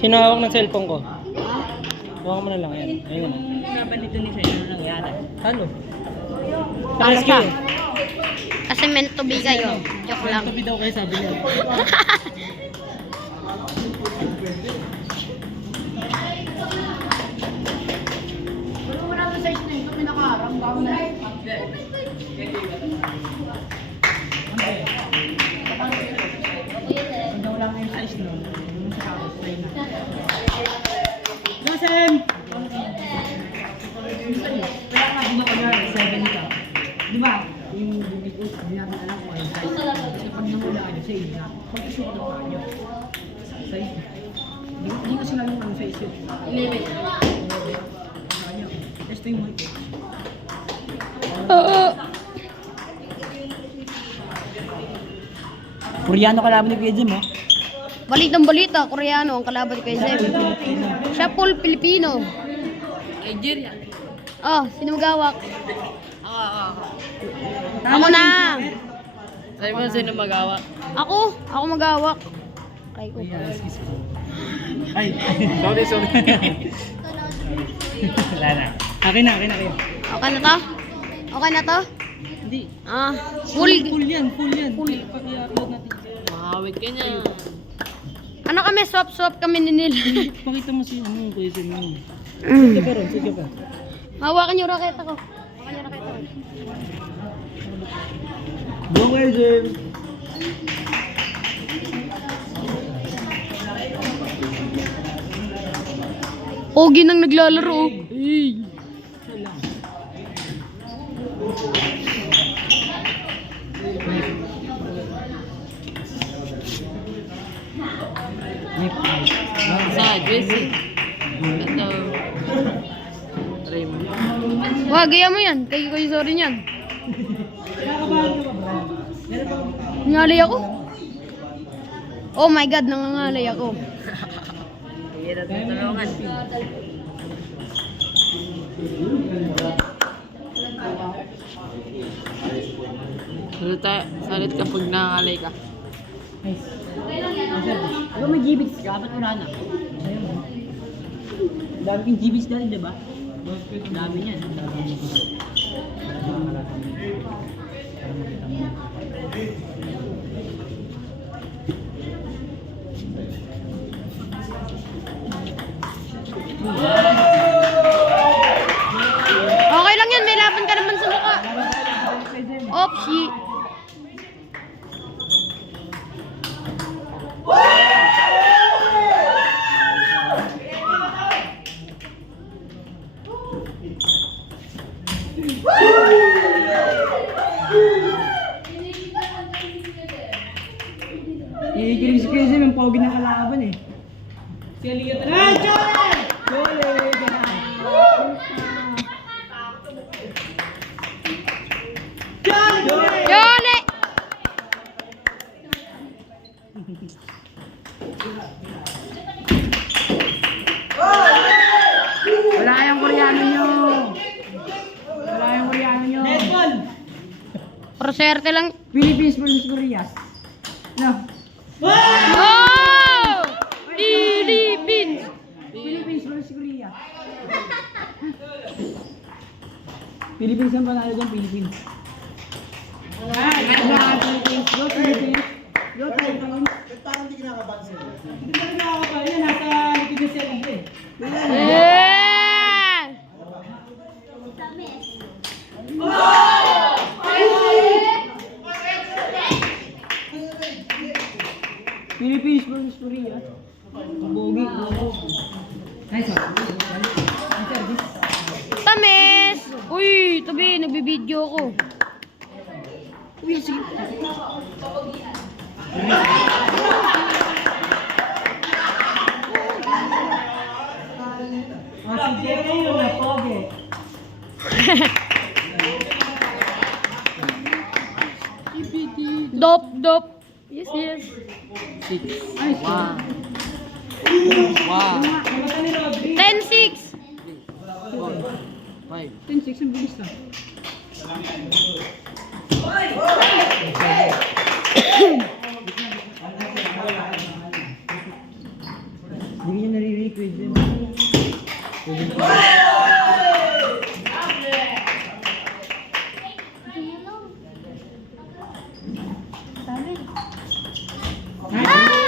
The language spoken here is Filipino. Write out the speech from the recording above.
Sinawak ng cellphone ko. Huwag mo na lang yan. Ayun na. Laban dito ni sa'yo na nangyari. Ano? Paano Rescue. pa? Kasi meant to be kayo. Joke lang. Tabi daw kayo sabi niya. Daw lang yung size nun. Yung sa house, try na. Listen! Kaya nga ginawa niya, 7 ka. Di ba? Yung bukit ko, hindi natin alam kung ano yung size. Kasi pag namula ka niyo, say na, pag-issue ka ng paa niyo. Size. Hindi ko sinabi kung ano size yun. 11. Testing mo ito. Koreano ka naman ni Kuya Jim, oh. Balitang balita, Koreano ang kalaban ni Kuya Zem. Siya full Pilipino. Nigeria. Oh, sino magawak? Ako na. Sabi mo sino magawa? Ako magawak. Kay ko. Ay, sorry. Wala na. Akin na kayo. Okay na to? Okay na to? Hindi. Full. Full yan. Full. Pag-i-upload natin. Mahawit ka niya. Ano kami? Swap kami ni Nil. Pakita mo si ano, Kuya Jim. Mm. Sige pa. Hawakan yung raketa ko. Hawakan yung raketa ko. Go, Kuya Jim. Pogi nang naglalaro. Hey. Sa Jesse. Ito. Try mo. Wag, gaya mo yan. Kayo sorry niyan. Nangalay ako. Oh my God, nangangalay ako. Hindi na tutulungan. Salit ka pag nangalay ka. Diba may gibits ka? Ba't wala na? Dami kong gibits dati, diba? Dami niyan. Okay lang yan, may laban ka naman sa mukha. Opsi. Iigiling si Chris yung pogi ng kalaban eh. Si Aliyah talaga. Ay, Chole! Chole! Yole! Wala yung Koreano nyo! Wala yung Koreano nyo! Netball! Proserte lang. Philippines versus Korea. No. Oh! Philippines! Philippines versus Korea. Philippines ang panalo ng Philippines. Philippines. Go Philippines. Go Philippines. Parang hindi kinakabahan sila. Hindi kinakabahan yan. Nasa likod na siya lang eh. Yeah! Philippines versus Korea. Bogi. Nice one. Tamis! Uy, tabi, nagbibideo ko. Uy, sige. Sige kayo na pogi. Dop. Yes. 6. Wow. 10-6. 5. 10-6 ang bilis na. Hindi niya nare-request yun. Sabi. Ah!